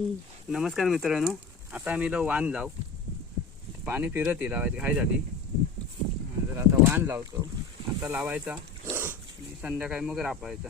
नमस्कार मित्रांनो, आता आम्ही वाण लाव पाणी फिरत लावायची घाई झाली. तर आता वाण लावतो. आता लावायचा आणि संध्याकाळी मग रापायचा.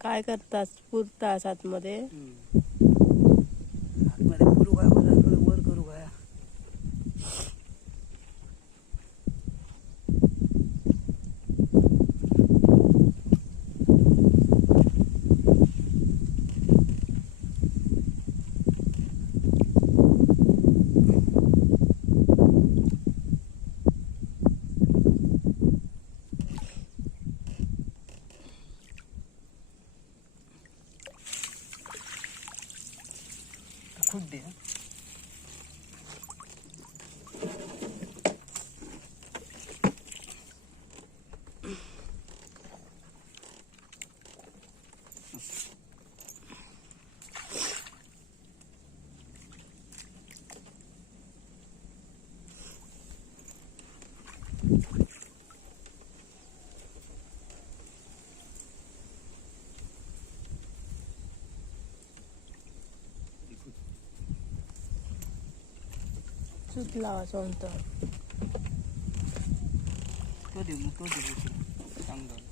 काय करतास? पुरतास आतमध्ये? आतमध्ये पुरू काय वर करू काय? खुड्डे सूत लावा सोंत. तो देऊ चांगलं.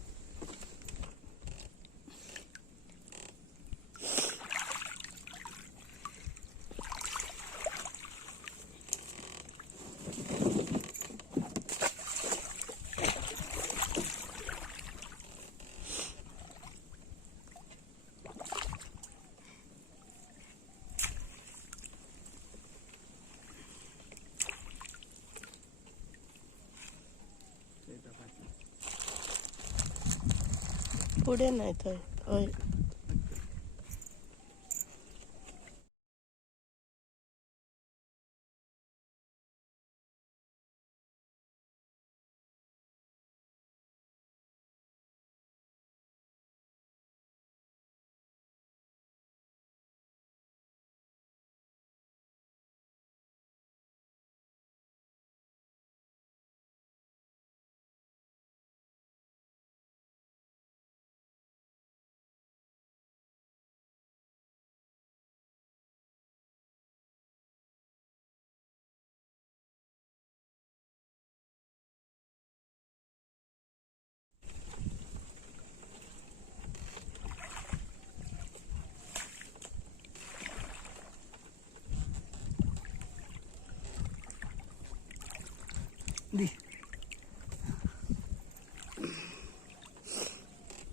पुढे नाही थंय.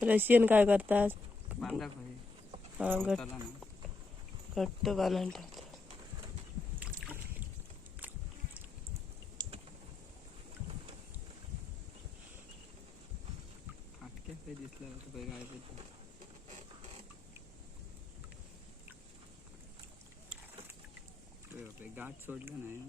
रशियन काय करतात? बांधा हा, घट्ट बांधून ठेवतात. फाटक्या काही दिसल्या काय गाठ सोडलं नाही.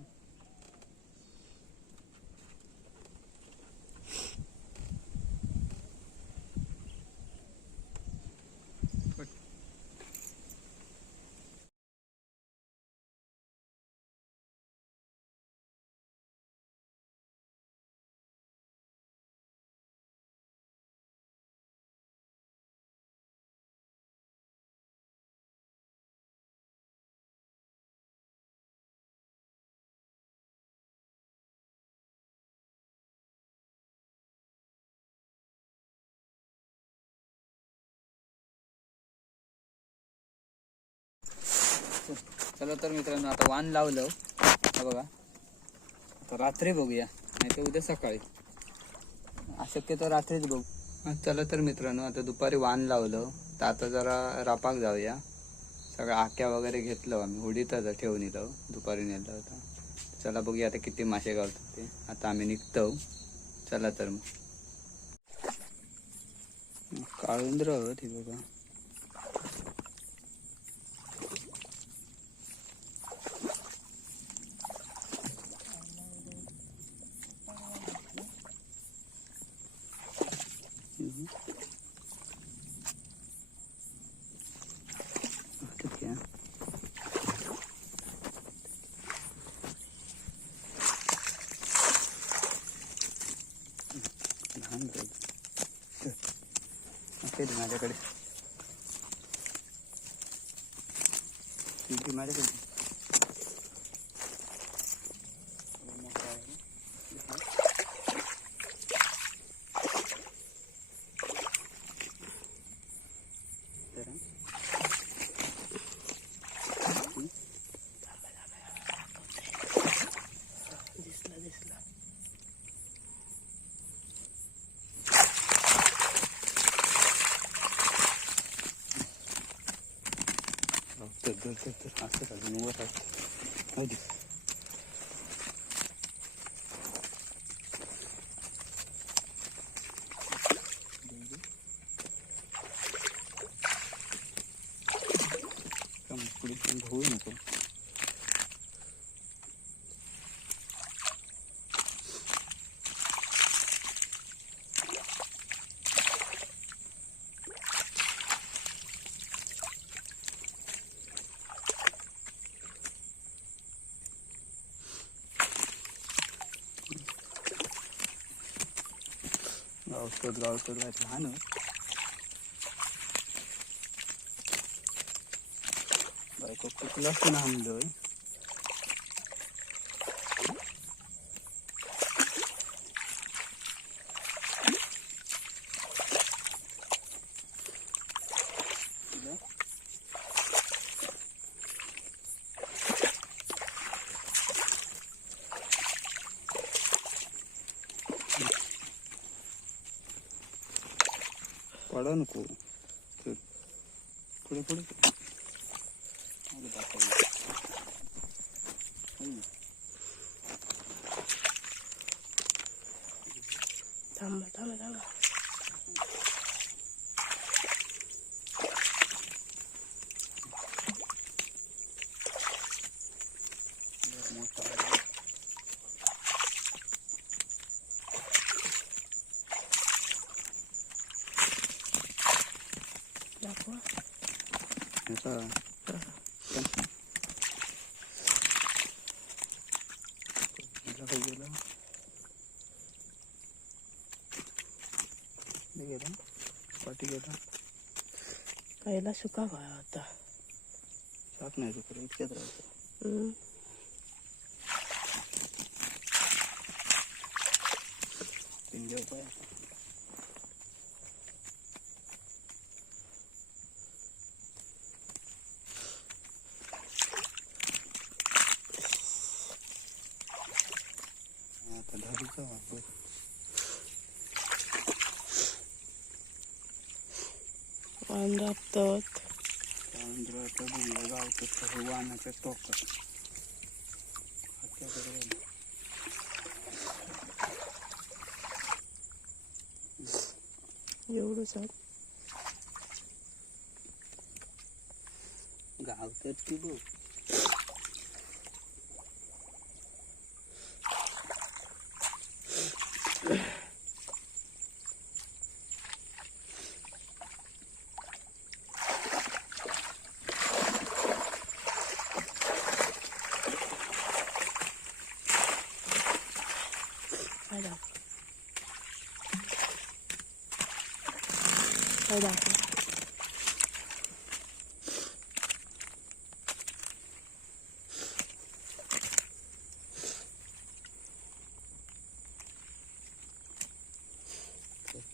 चला तर मित्रांनो आता वाण लावलं हा बघा. आता रात्री बघूया नाही तर उद्या सकाळी. शक्यतो रात्रीच बघू. चला तर मित्रांनो आता दुपारी वाण लावलं तर आता जरा रापाक जाऊया. सगळं आक्या वगैरे घेतलं आम्ही होडीतच ठेवून इथं दुपारी नेलं होतं. चला बघूया आता किती मासे गावतात ते. आता आम्ही निघतो. चला तर मग. काळुंद्र ती बघा. ठीक आहे. लहान असेल माझ्याकडे. माझ्याकडे दिसला. असं वर आहे. पुढे धुवू नको. गावतो लहान बायको कुठलाच आणलोय. पडा नको पुढे पुढे. थांबा. दाखवा. पाठी गेला. पहिला सुका व्हाया होता. साप नाही सुकला इतक्यात राहतो. पिंजर पाय. आता धाडीचा वापर. गावतात वाहनाच्या टोकात. एवढंच गावतात की बघ.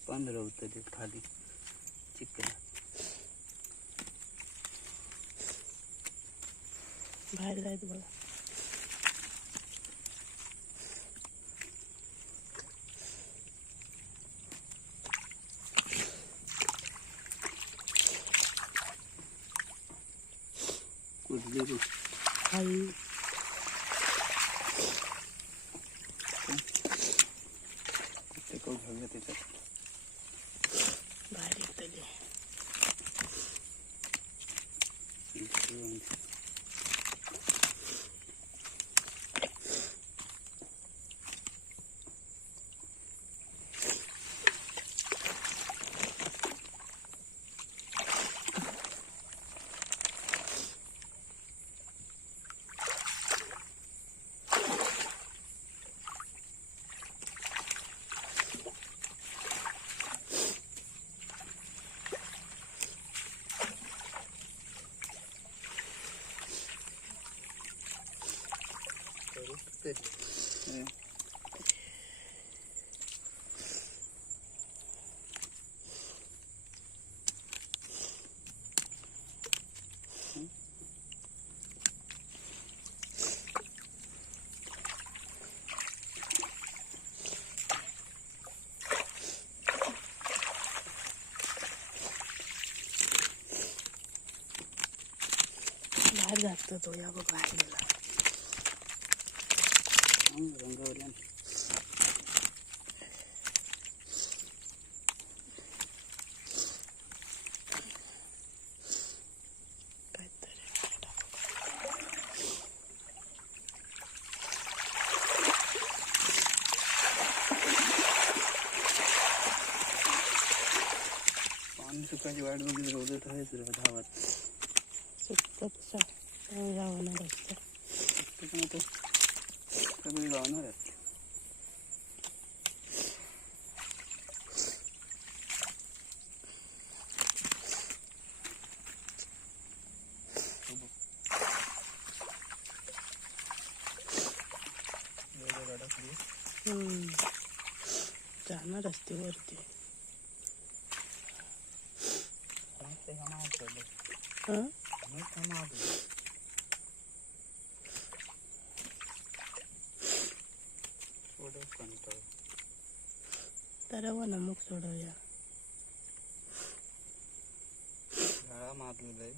पांढरं होतं ते खाली चिकन. बाहेर जायत बघा. कुठली रे? आई ते करू घेऊया त्याच्यात. बाहेर येतली. बाहेर जातो तो. या बघ बाहेर गेला. रंगवल्या. पाणी सुकायची वाट बघितली रोजत आहेच रे धावात. सुटतं कसं जावं रस्ता. त्याच्यामुळे सगळी गावणार आहे. जाणार रस्त्यावरती. तर नमक सोडवूया. झाडा मारलेलं आहे.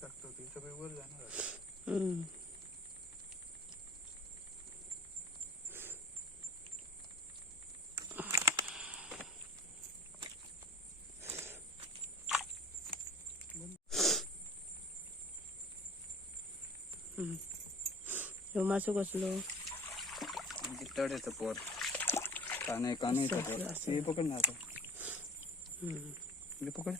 टाकतो ते सगळे वर जाणार. मासू कसलो तड येतं पोर. कान येतं पोर. हे पकड ना आता. हे पकड.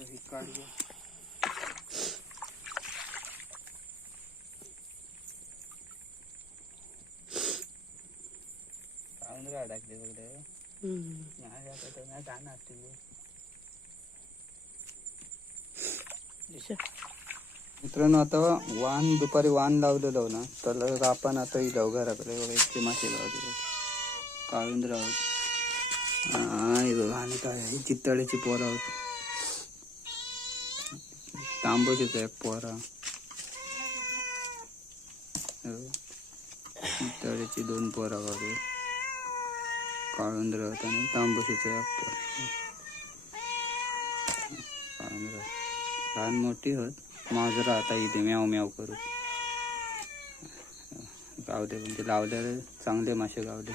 ही काढ. अडकले वगैरे. गाणं असतील. मित्रांनो आता वाण दुपारी वाण लावलेलं ना तर आपण आता जाऊ घराकडे वगैरे मासे लावले काळुंद्र आहोत. हे बघा आणि काय आहे चितळ्याची पोरा होती तांबूशीचा एक पोरा चितळ्याची 2 पोरा काढू काळुंद्र होत आणि तांबूशीचा एक पोरा काळुंद्र लहान मोठी होत मांजरा आता इथे म्याव म्याव करू गावले म्हणजे लावलेले चांगले मासे गावले.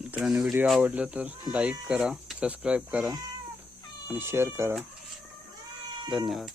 मित्रांनो व्हिडिओ आवडला तर लाईक करा सबस्क्राईब करा आणि शेअर करा. धन्यवाद.